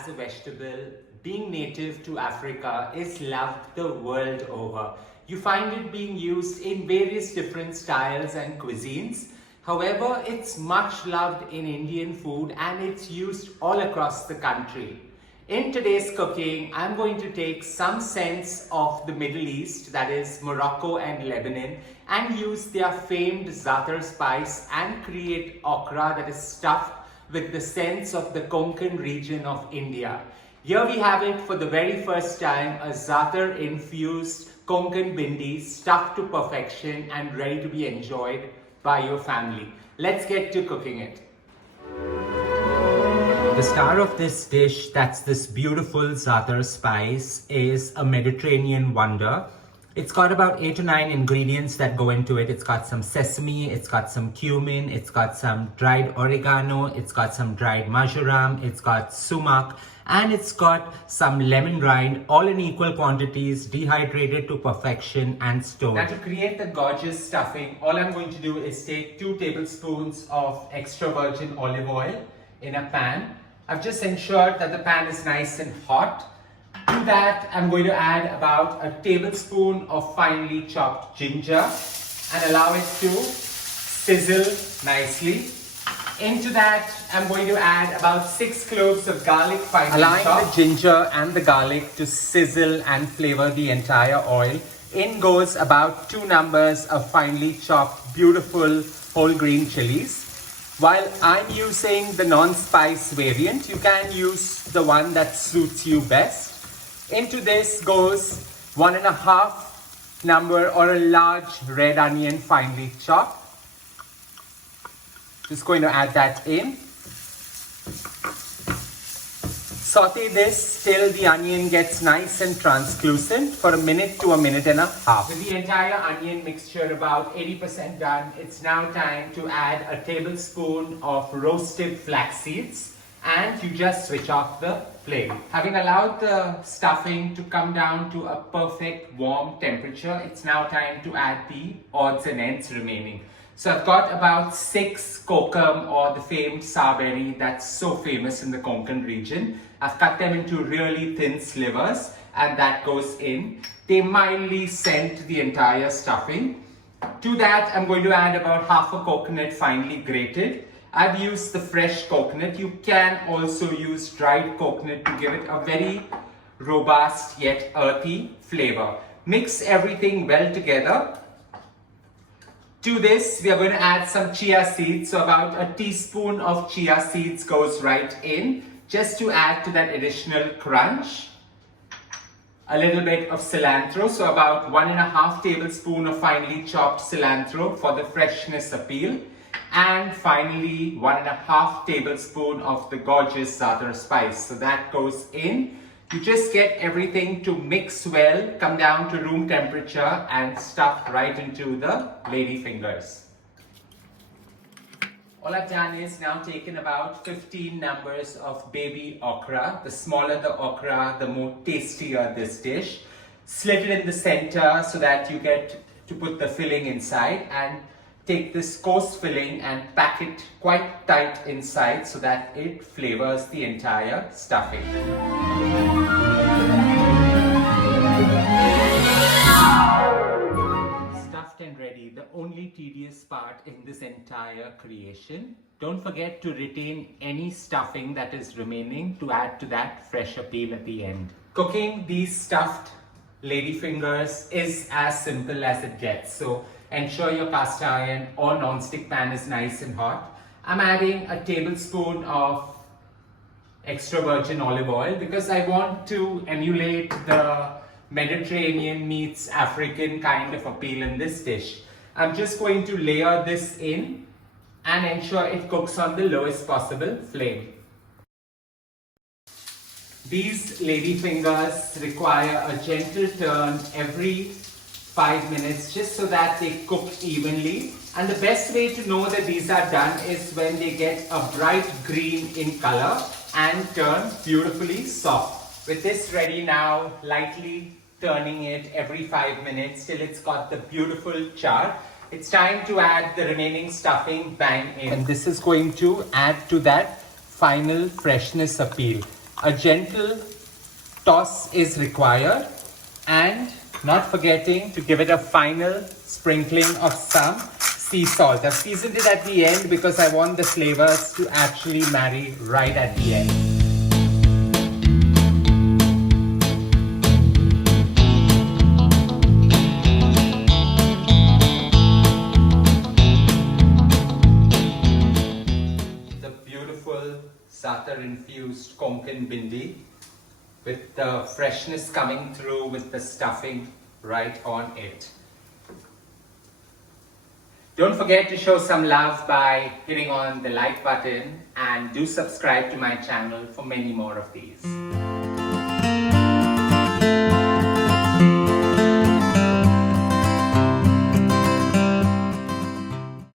as a vegetable, being native to Africa, is loved the world over. You find it being used in various different styles and cuisines. However, it's much loved in Indian food and it's used all across the country. In today's cooking, I'm going to take some sense of the Middle East, that is Morocco and Lebanon, and use their famed Za'atar spice and create okra that is stuffed with the sense of the Konkan region of India. Here we have it for the very first time, a Za'atar Infused Konkan Bhindi stuffed to perfection and ready to be enjoyed by your family. Let's get to cooking it. The star of this dish, that's this beautiful Za'atar spice, is a Mediterranean wonder. It's got about 8 to 9 ingredients that go into it. It's got some sesame, it's got some cumin, it's got some dried oregano, it's got some dried marjoram, it's got sumac, and it's got some lemon rind, all in equal quantities, dehydrated to perfection and stored. Now to create the gorgeous stuffing, all I'm going to do is take 2 tablespoons of extra virgin olive oil in a pan. I've just ensured that the pan is nice and hot. To that, I'm going to add about a tablespoon of finely chopped ginger and allow it to sizzle nicely. Into that, I'm going to add about 6 cloves of garlic finely chopped. Allowing the ginger and the garlic to sizzle and flavor the entire oil. In goes about 2 numbers of finely chopped, beautiful whole green chilies. While I'm using the non-spice variant, you can use the one that suits you best. Into this goes 1.5 number or a large red onion finely chopped. Just going to add that in. Saute this till the onion gets nice and translucent for a minute to a minute and a half. With the entire onion mixture about 80% done, it's now time to add a tablespoon of roasted flax seeds and you just switch off the flame. Having allowed the stuffing to come down to a perfect warm temperature, it's now time to add the odds and ends remaining. So I've got about 6 kokum, or the famed sarberry that's so famous in the Konkan region. I've cut them into really thin slivers and that goes in. They mildly scent the entire stuffing. To that, I'm going to add about half a coconut finely grated. I've used the fresh coconut. You can also use dried coconut to give it a very robust yet earthy flavor. Mix everything well together. To this, we are going to add some chia seeds. So about a teaspoon of chia seeds goes right in, just to add to that additional crunch. A little bit of cilantro, so about 1.5 tablespoons of finely chopped cilantro for the freshness appeal. And finally, 1.5 tablespoons of the gorgeous Za'atar spice. So that goes in. You just get everything to mix well, come down to room temperature and stuff right into the lady fingers. All I've done is now taken about 15 numbers of baby okra. The smaller the okra, the more tastier this dish. Slit it in the center so that you get to put the filling inside, and take this coarse filling and pack it quite tight inside so that it flavors the entire stuffing. Stuffed and ready, the only tedious part in this entire creation. Don't forget to retain any stuffing that is remaining to add to that fresh appeal at the end. Cooking these stuffed ladyfingers is as simple as it gets. So ensure your cast iron or non-stick pan is nice and hot. I'm adding a tablespoon of extra virgin olive oil because I want to emulate the Mediterranean meets African kind of appeal in this dish. I'm just going to layer this in and ensure it cooks on the lowest possible flame. These ladyfingers require a gentle turn every 5 minutes just so that they cook evenly. And the best way to know that these are done is when they get a bright green in color and turn beautifully soft. With this ready now, lightly turning it every 5 minutes till it's got the beautiful char. It's time to add the remaining stuffing bang in. And this is going to add to that final freshness appeal. A gentle toss is required, and not forgetting to give it a final sprinkling of some sea salt. I've seasoned it at the end because I want the flavors to actually marry right at the end. The beautiful Za'atar Infused Konkan Bhindi with the freshness coming through with the stuffing right on it. Don't forget to show some love by hitting on the like button, and do subscribe to my channel for many more of these.